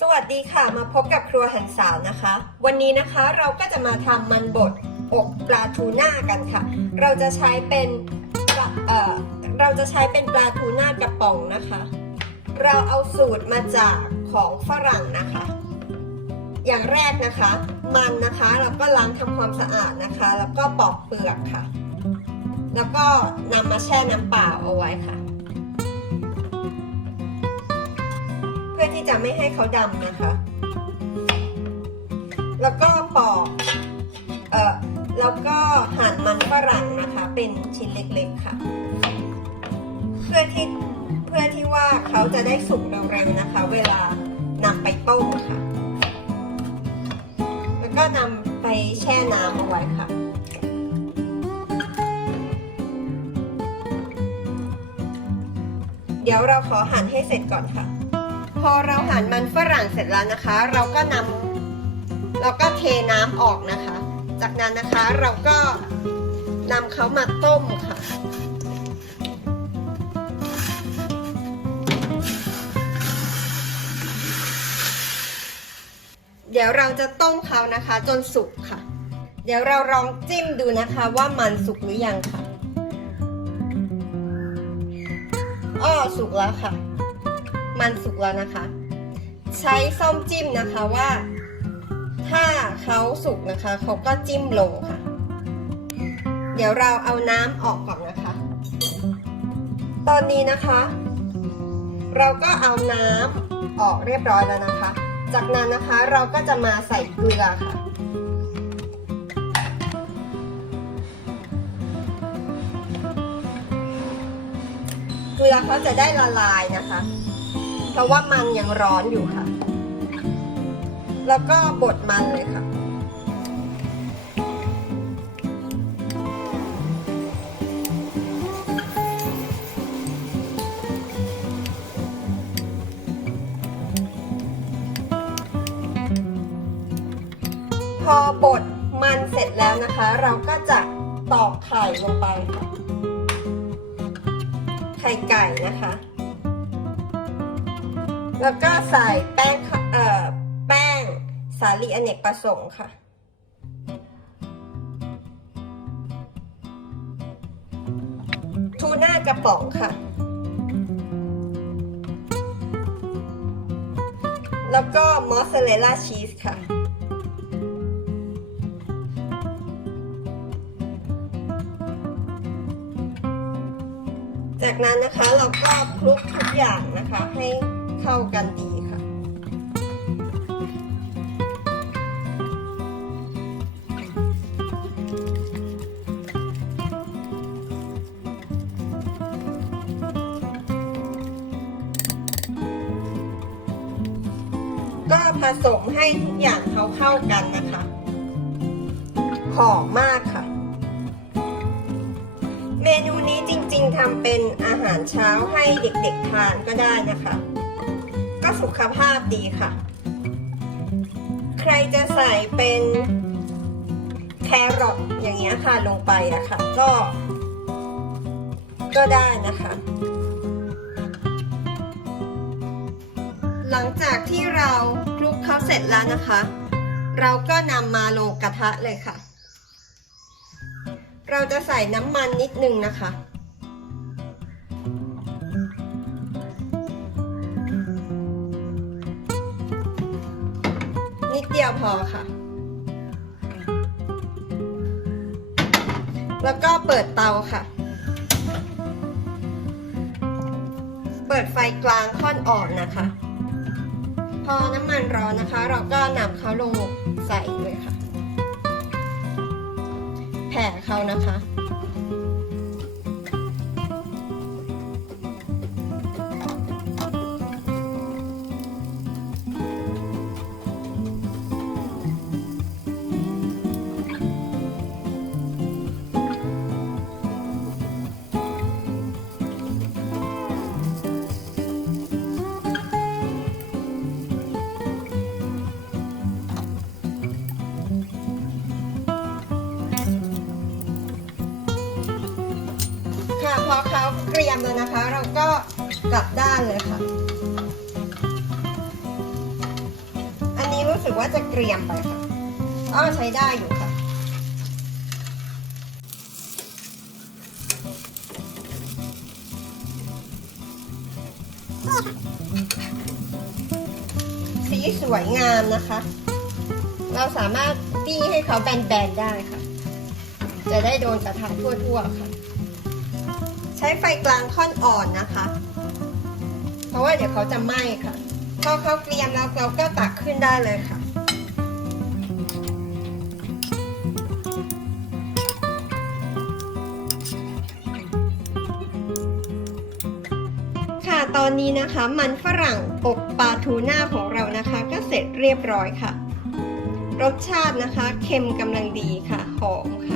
สวัสดีค่ะมาพบกับครัวหันสาวนะคะ วันนี้นะคะเราก็จะมาทำมันบดอกปลาทูน่ากันค่ะ เราจะใช้เป็นเอ่อเราจะใช้เป็นปลาทูน่ากระป๋องนะคะ เราเอาสูตรมาจากของฝรั่งนะคะ อย่างแรกนะคะ มันนะคะเราก็ล้างทำความสะอาดนะคะ แล้วก็ปอกเปลือกค่ะ แล้วก็นำมาแช่น้ำเปล่าเอาไว้ค่ะ เพื่อที่จะไม่ให้เขาดำนะคะ แล้วก็ปอก เอ่อ แล้วก็หั่นมันฝรั่งนะคะ เป็นชิ้นเล็กๆค่ะ เพื่อที่ เพื่อที่ว่าเขาจะได้สุกเร็วๆนะคะ เวลานำไปต้มค่ะ แล้วก็นำไปแช่น้ำเอาไว้ค่ะเดี๋ยวเราขอหั่นให้เสร็จก่อนค่ะ อเราหั่นมันฝรั่งเสร็จแล้วนะคะ เราก็นำเราก็เทน้ำออกนะคะ จากนั้นนะคะเราก็นำเขามาต้มค่ะเดี๋ยวเราจะต้มเขานะคะ จนสุกค่ะ เดี๋ยวเราลองจิ้มดูนะคะว่ามันสุกหรือยังค่ะ อ้อสุกแล้วค่ะ มันสุกแล้วนะคะ ใช้ส้อมจิ้มนะคะว่า ถ้าเขาสุกนะคะเขาก็จิ้มลงค่ะ เดี๋ยวเราเอาน้ำออกก่อนนะคะ ตอนนี้นะคะ เราก็เอาน้ำออกเรียบร้อยแล้วนะคะ จากนั้นนะคะเราก็จะมาใส่เกลือค่ะเกลือเขาจะได้ละลายนะคะ เพราะว่ามันยังร้อนอยู่ค่ะ แล้วก็บดมันเลยค่ะพอบดมันเสร็จแล้วนะคะ เราก็จะตอกไข่ลงไป ไข่ไก่นะคะ แล้วก็ใส่แป้งเอ่อแป้งสาลีอเนกประสงค์ค่ะ ทูน่ากระป๋องค่ะ แล้วก็มอสซาเรลล่าชีสค่ะจากนั้นนะคะเราก็คลุกทุกอย่างนะคะให้ เข้ากันดีค่ะ ก็ผสมให้ทุกอย่างเขาเข้ากันนะคะหอมมากค่ะ เมนูนี้จริงๆทำเป็นอาหารเช้าให้เด็กๆทานก็ได้นะคะ ก็สุขภาพดีค่ะ ใครจะใส่เป็นแครอทอย่างเงี้ยค่ะลงไปอะค่ะ ก็ ก็ได้นะคะ หลังจากที่เราคลุกเขาเสร็จแล้วนะคะ เราก็นำมาลงกระทะเลยค่ะ เราจะใส่น้ำมันนิดนึงนะคะ นิดเดียวพอค่ะ แล้วก็เปิดเตาค่ะ เปิดไฟกลางค่อนอ่อนนะคะ พอน้ำมันร้อนนะคะ เราก็นำเขาลงใส่เลยค่ะ แผ่เขานะคะ พอเขาเกรียมแล้วนะคะ เราก็กลับด้านเลยค่ะ อันนี้รู้สึกว่าจะเกรียมไปค่ะอ้อใช้ได้อยู่ค่ะสีสวยงามนะคะ เราสามารถตี้ให้เขาแบนๆได้ค่ะ จะได้โดนกระทะทั่วๆค่ะ ใช้ไฟกลางค่อนอ่อนนะคะ เพราะว่าเดี๋ยวเขาจะไหม้ค่ะ พอเขาเกรียมแล้วเราก็ตักขึ้นได้เลยค่ะ ค่ะตอนนี้นะคะ มันฝรั่งอบปลาทูน่าของเรานะคะ ก็เสร็จเรียบร้อยค่ะ รสชาตินะคะ เค็มกำลังดีค่ะ หอมค่ะ